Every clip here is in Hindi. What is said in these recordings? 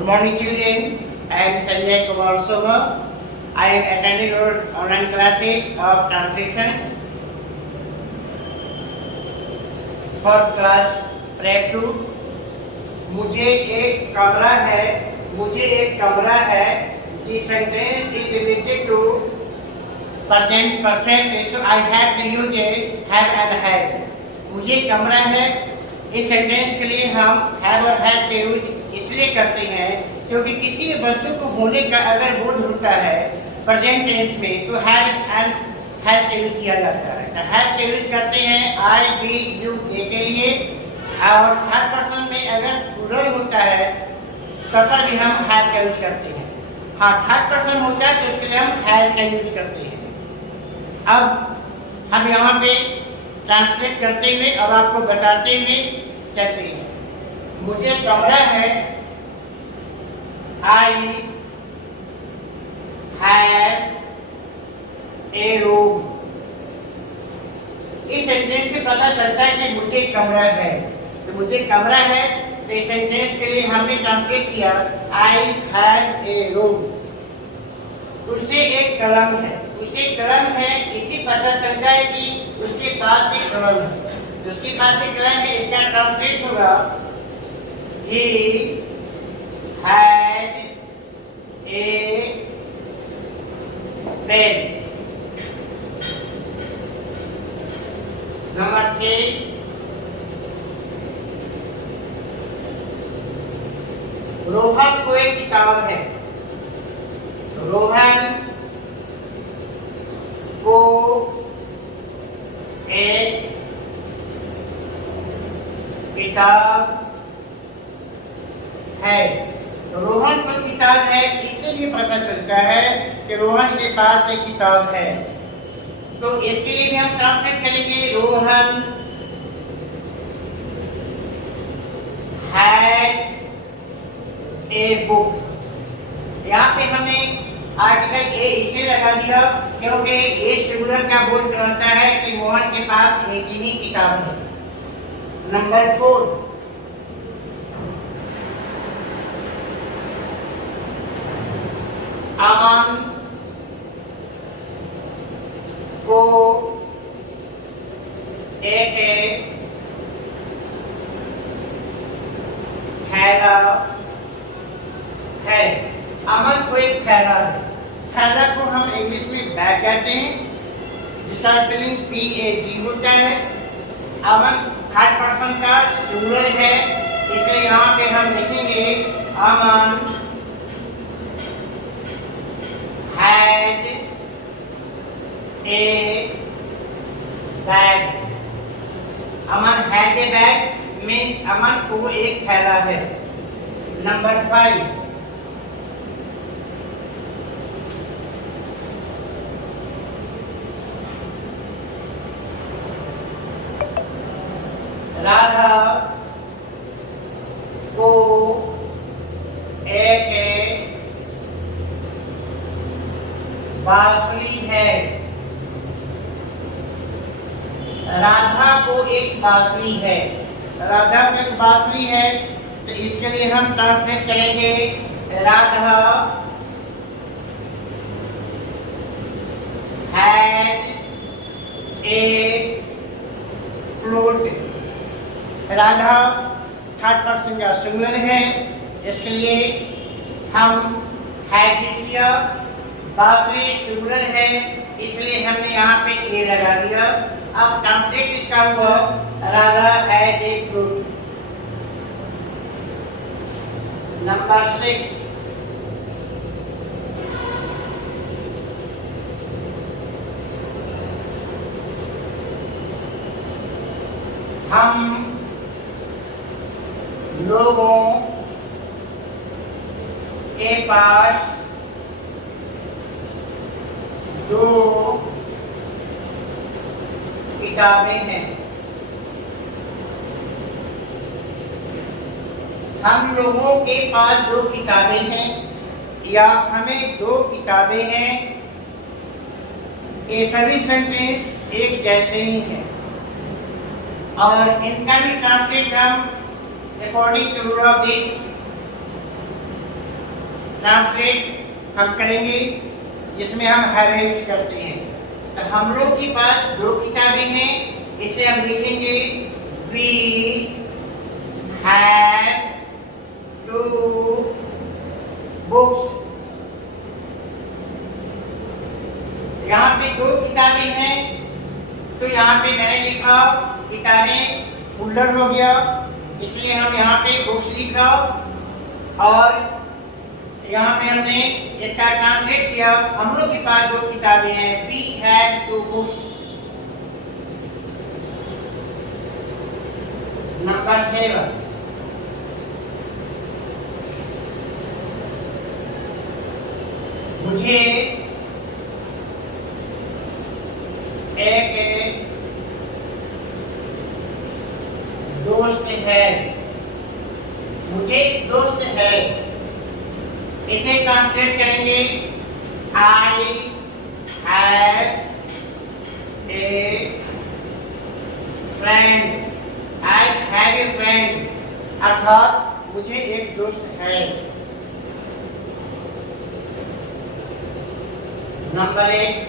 Good morning, children. I am Sanjay Kumar Soma. I am attending your online classes of translations for class Prep 2. मुझे एक कमरा है. The sentence is related to present perfect, so I have to use have and has. मुझे कमरा है. इस सेंटेंस के लिए हम have और has का यूज इसलिए करते हैं क्योंकि किसी भी वस्तु को होने का अगर बोध होता है प्रेजेंट टेंस में तो have and has का यूज किया जाता है. तो have का यूज करते हैं I, we, you, they के लिए, और थर्ड पर्सन में अगर प्लूरल होता है तब पर भी हम have का यूज करते हैं. हाँ, थर्ड पर्सन होता है तो उसके लिए हम has का यूज करते हैं. अब हम यहाँ पे ट्रांसलेट करते हुए और आपको बताते हुए चलते हैं. मुझे कमरा है. I have a room. इस सेंटेंस से पता चलता है कि मुझे कमरा है. तो मुझे कमरा है तो इस सेंटेंस के लिए हमने ट्रांसलेट किया I have a room. उसे एक कलम है. इसी पता चलता है कि उसके पास एक कलम है. तो उसके पास एक कलम है, इसका ट्रांसलेट होगा He has a pen. Number 3. Rohan को एक किताब है. रोहन को एक किताब है. रोहन को किताब है, इससे भी पता चलता है कि रोहन के पास एक किताब है. तो इसके लिए भी हम ट्रांसलेट करेंगे रोहन हैज ए बुक. यहाँ पे हमने आर्टिकल ए इसे लगा दिया क्योंकि ये सिंगुलर का बोध कराता है कि मोहन के पास एक ही किताब है. नंबर 4. अमन को एक थैला है. अमन को एक थैला है. थैला को हम इंग्लिश में बैग कहते हैं जिसका स्पेलिंग PAG होता है. अमन थर्ड पर्सन का सिंगुलर है, इसलिए यहाँ पे हम लिखेंगे अमन has a bag. Aman has a bag means अमन को एक थैला है. नंबर 5. राधा को एक बांसुरी है. राधा को एक बांसुरी है. राधा को एक बांसुरी है तो इसके लिए हम ट्रांसलेट करेंगे Radha has a flute. Radha third person का सिंगुलर है, इसके लिए हम हैज यूज किया. बांसुरी सिंगुलर है, इसलिए हमने यहाँ पे ए लगा दिया. अब ट्रांसलेट इसका हुआ Radha has a flute. Number 6. हम लोगों के पास 2 किताबें हैं. हम लोगों के पास 2 किताबें हैं या हमें 2 किताबें हैं. ये सभी सेंटेंस एक जैसे ही हैं और इनका भी ट्रांसलेट हम according to rule of this translate हम करेंगे जिसमें हम हैव यूज करते हैं। तो हम लोग के पास 2 किताबें हैं, इसे हम लिखेंगे वी हैड 2 बुक्स। यहाँ पे 2 किताबें हैं, तो यहाँ पे मैंने लिखा किताबें फोल्डर हो गया, इसलिए हम यहाँ पे बुक्स लिखा और यहाँ पे हमने इसका ट्रांसलेट किया। हम लोग के पास 2 किताबें हैं, वी हैड 2 बुक्स। नंबर 7, मुझे एक दोस्त है, मुझे एक दोस्त है, इसे ट्रांसलेट करेंगे I have a friend. I have a friend अर्थात मुझे एक दोस्त है। नंबर 8,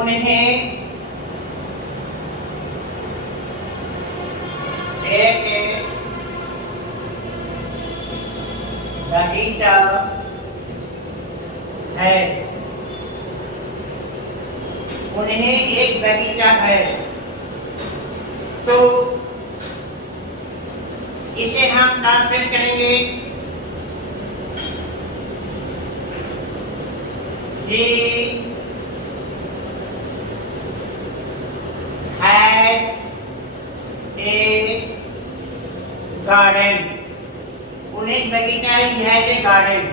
उन्हें एक बगीचा है, उन्हें एक बगीचा है। तो इसे हम ट्रांसलेट करेंगे he has a garden। उन्हें एक बगीचा है, he has a garden।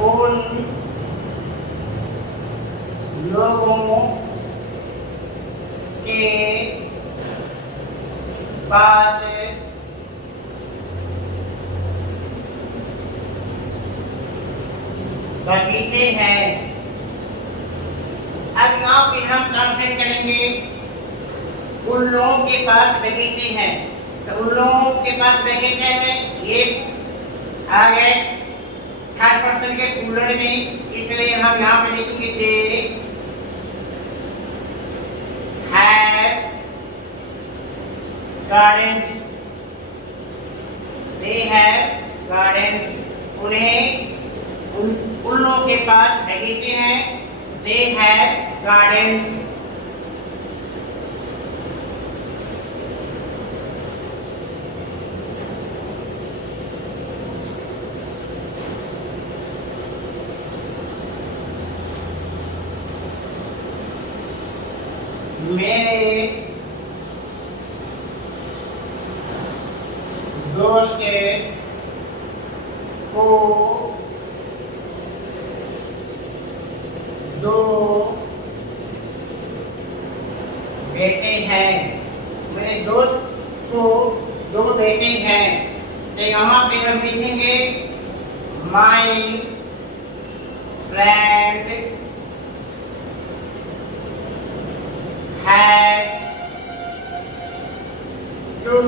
उन लोगों के पास बगीचे हैं। अब यहाँ पे हम ट्रांसलेट करेंगे उन लोगों के पास बगीचे हैं। तो उन लोगों के पास बगीचे हैं, ये आ गए थर्ड पर्सन के प्लूरल में, इसलिए हम यहाँ पे लिखेंगे they have gardens। They have gardens, उन्हें उन लोगों के पास बगीचे हैं। They have gardens। मेरे दोस्त को 2 बेटे हैं। मेरे दोस्त को 2 बेटे हैं। तो यहाँ पे हम लिखेंगे माई फ्रेंड had 2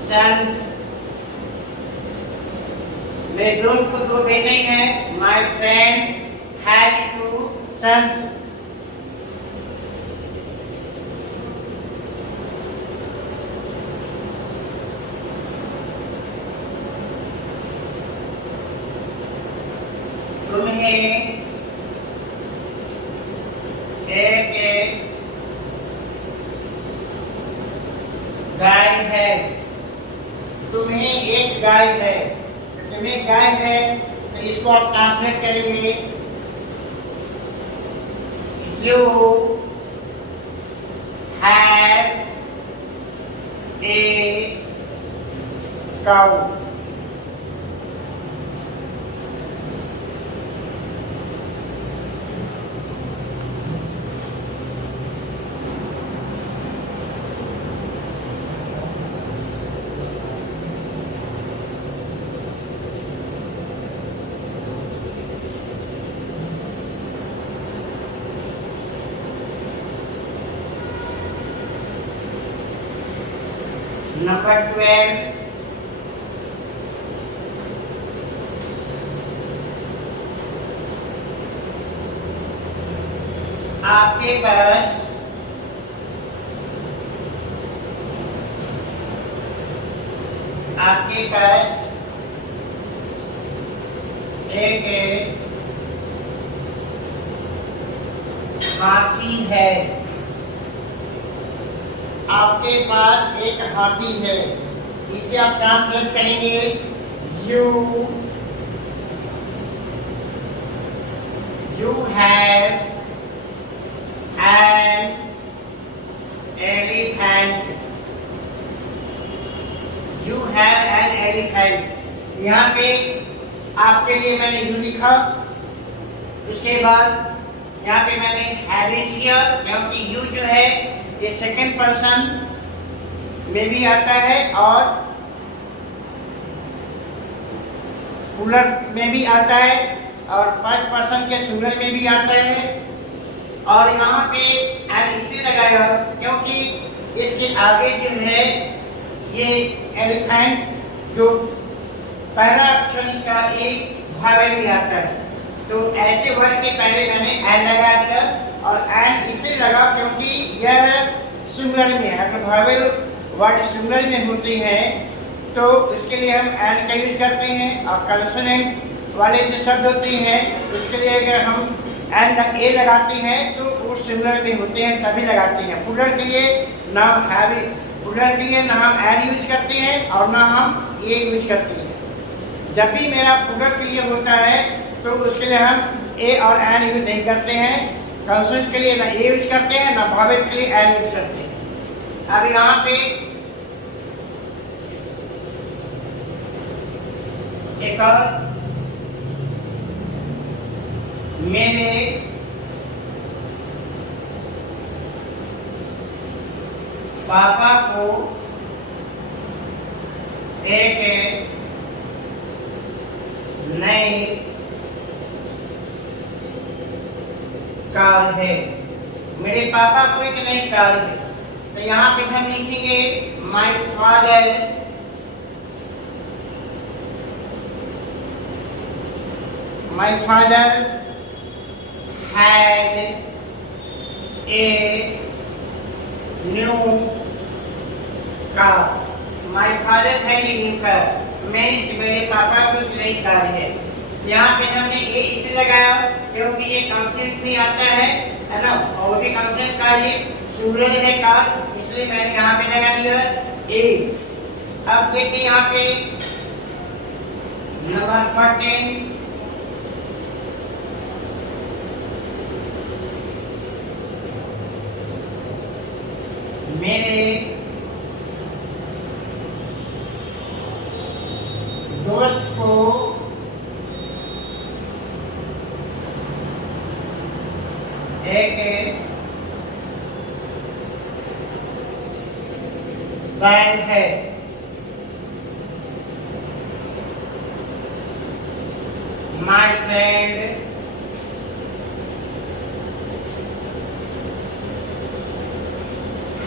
sons। मेरे दोस्त को 2 बेटे हैं। My friend had 2 sons। तुम्हें एक गाय है। तुम्हें एक गाय है, तो तुम्हें गाय है, तो इसको आप ट्रांसलेट करेंगे you have a cow. Number 12, आपके पास एक हाथी है। आपके पास एक हाथी है। इसे आप ट्रांसलेट करेंगे, you have an elephant. You have an elephant. यहाँ पे आपके लिए मैंने यू लिखा, उसके बाद यहाँ पे मैंने हैव यूज किया, क्योंकि यू जो है ये सेकंड पर्सन में भी आता है और प्लूरल में भी आता है और फर्स्ट पर्सन के सिंगुलर में भी आता है। और यहाँ पे एन इसे लगाया क्योंकि इसके आगे जो है ये एलिफेंट जो पहला अक्षर इसका एक भावेल में आता है, तो ऐसे वर्ड के पहले मैंने एन लगा दिया और एन इसे लगा क्योंकि यह सिंगुलर में है। अगर भावेल वर्ड सिंगुलर में होती है तो उसके लिए हम एन का यूज करते हैं, और कंसोनेंट वाले जो शब्द होते हैं उसके लिए अगर हम एन ए लगाते हैं तो वो सिंगुलर में होते हैं तभी लगाते हैं। प्लूरल के लिए ना हैव, प्लूरल के लिए ना हम एन यूज करते हैं और ना हम ए यूज करते हैं। जब भी मेरा प्लूरल के लिए होता है तो उसके लिए हम ए और एन यूज नहीं करते हैं। कंसोनेंट के लिए ना ए यूज करते हैं, ना भावेल के लिए एन यूज करते हैं। अब यहाँ पे एक और, मेरे पापा को एक नई कार है। मेरे पापा को एक नई कार है, तो यहाँ पे हम लिखेंगे my father had a new car. My father had a new car. मेरे पापा को एक नई कार है। यहाँ पे हमने ए इसे लगाया क्योंकि ये कॉन्फ्लिक्ट में आता है ना, और भी कॉन्फ्लिक्ट का ये सिंगुलर है कार, इसलिए मैंने यहाँ पे लगा दिया ए। अब देखिए यहाँ पे नंबर 14, मेरे दोस्त को एक बैग है। My friend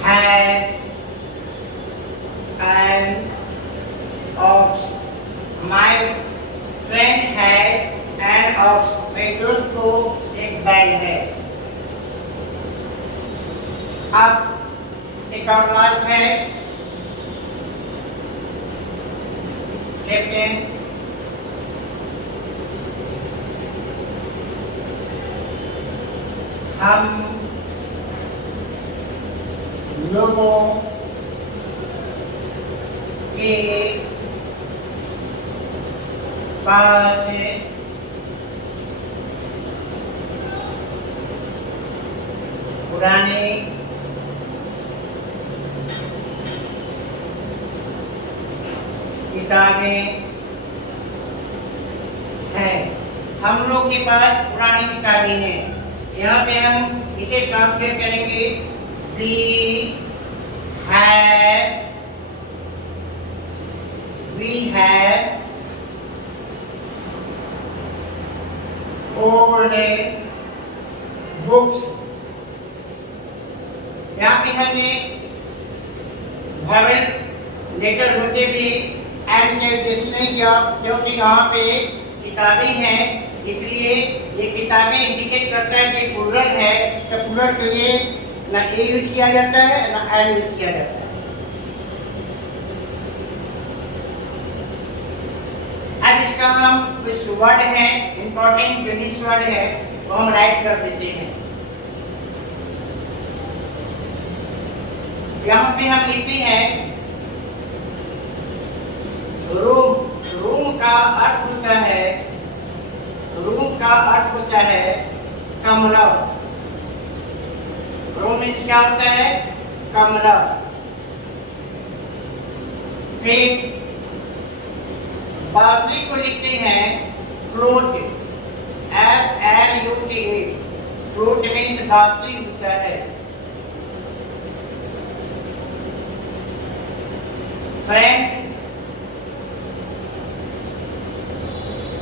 has an ox. My friend has an ox. मेरे दोस्त को एक बैग है। अब एक और लास्ट है, कैप्टन हम लोगों के पास पुराने किताबें हैं। हम लोग के पास पुरानी किताबें हैं। यहाँ पे हम इसे ट्रांसलेट करेंगे, we have old books। यहाँ पे हमने वर्ड लेटर होते भी एंड जिसने क्योंकि यहाँ पे किताबें हैं इसलिए ये किताबें इंडिकेट करता है कि प्लूरल है, तो प्लूरल के लिए ना ए यूज किया जाता है ना एल यूज किया जाता है। अब इसका हम कुछ वर्ड है इंपॉर्टेंट जो न्यूज वर्ड है वो हम राइट कर देते हैं। यहाँ पे हम लिखते हैं रूम। रूम का अर्थ होता है कमरा। रूम मीन्स क्या होता है? कमरा। फिर बावली को लिखते हैं फ्लोट, FLUT। फ्लोट मीन्स बावली होता है। फ्रेंड,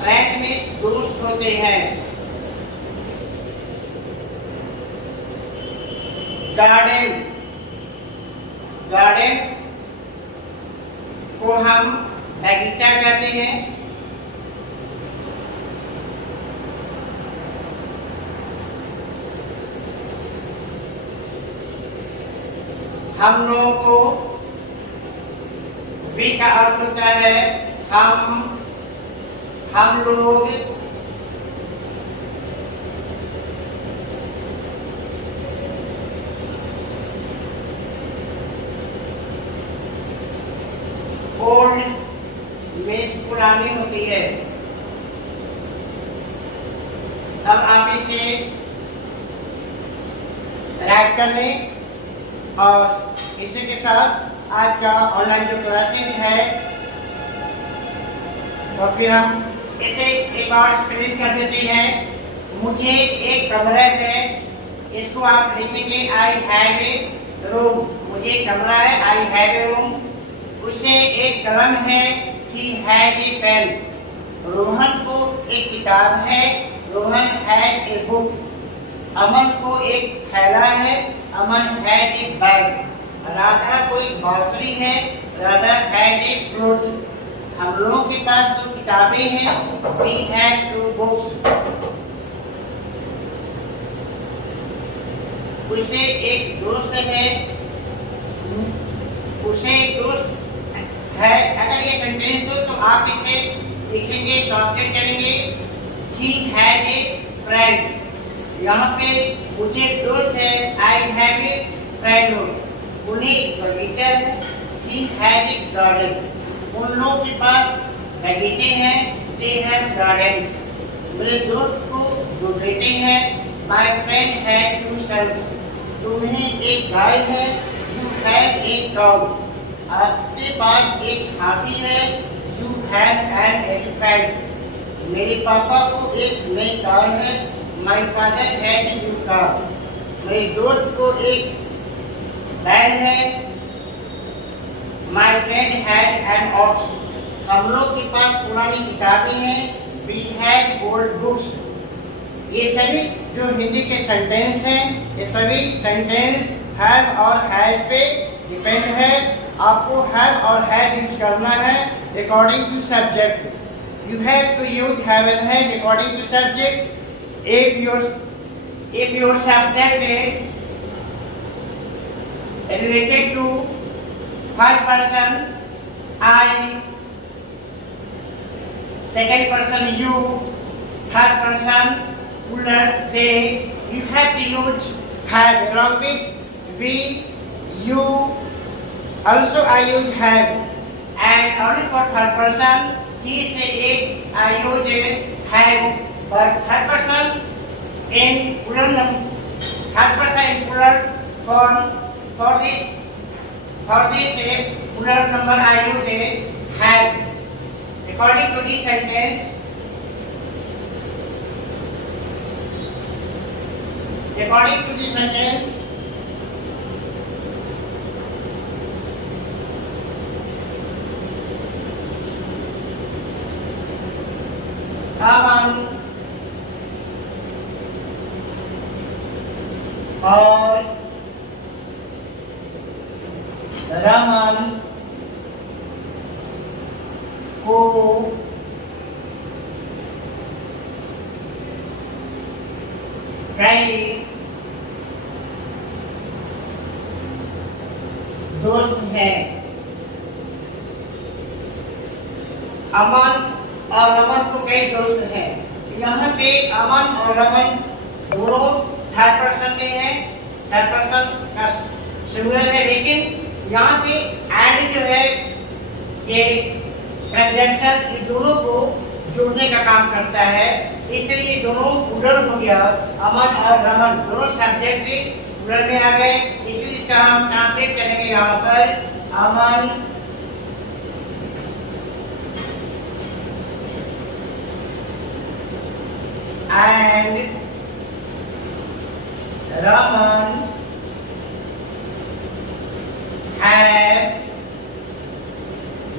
फ्रेंड मीन्स दोस्त होते हैं। गार्डन, गार्डन को हम बगीचा कहते हैं। हम लोगों को वी का अर्थ होता है हम लोग। ओल्ड मीन्स पुरानी होती है। अब आप इसे राइट कर लें और इसी के साथ आज का ऑनलाइन जो क्लासेज है तो फिर हम इसे एक बार एक्सप्लेन कर देते हैं। मुझे एक कमरा है, इसको आप लिखेंगे आई हैव ए रूम। मुझे कमरा है, आई हैव ए रूम। उसे एक कलम है, he has a pen. Rohan को एक किताब है, Rohan has a book. Aman को एक थैला है, Aman has a bag. Radha को एक बांसुरी है, राधा हैज ए फ्लूट। हम लोगों के पास जो किताबें हैं, we have 2 books। उसे एक दोस्त है, उसे एक दोस्त है। अगर ये सेंटेंस हो तो आप इसे लिखेंगे, ट्रांसलेट करेंगे he had a friend। यहाँ पे मुझे दोस्त है, I have a friend। उन्हें बगीचा है, he had a garden। उन लोगों के पास बगीचे हैं, they have gardens। मेरे दोस्त को 2 बेटे हैं, my friend had 2 sons। तुम्हें एक गाय है, you have a cow। आपके पास एक हाथी है, you have an elephant। मेरे पापा को एक नई कार है, my father had a new car। मेरे दोस्त को एक बैल है, my friend had an ox। हम लोग के पास पुरानी किताबें हैं, we have old books। ये सभी जो हिंदी के सेंटेंस हैं, ये सभी सेंटेंस have और has पे डिपेंड है। आपको have और has यूज करना है according to subject. You have to use have and has according to subject। If your subject is related to first person I, second person you, third person plural they, you have to use have along with we, you। Also I use have, and only for third person he say it I use have, but third person in plural form for this plural number I use have। According to this sentence, अमन और रमन को कई दोस्त हैं। अमन और रमन को कई दोस्त हैं। यहाँ पे अमन और रमन दोनों थर्ड पर्सन में है, थर्ड पर्सन का सिंगुलर है, लेकिन यहाँ पे एंड जो है ये कंजंक्शन इन दोनों को जोड़ने का काम करता है, इसलिए दोनों प्लूरल हो गया। अमन और रमन दोनों सब्जेक्ट प्लूरल में आ गए, इसलिए इसका हम ट्रांसलेट करेंगे यहाँ पर अमन and Raman have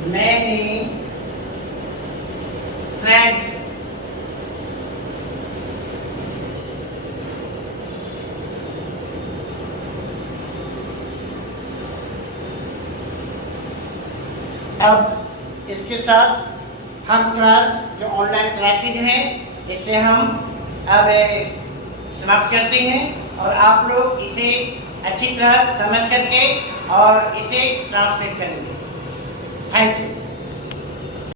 many friends. अब इसके साथ हम क्लास जो ऑनलाइन क्लासेज हैं इसे हम अब समाप्त करते हैं और आप लोग इसे अच्छी तरह समझ करके और इसे ट्रांसलेट करेंगे। Thank you.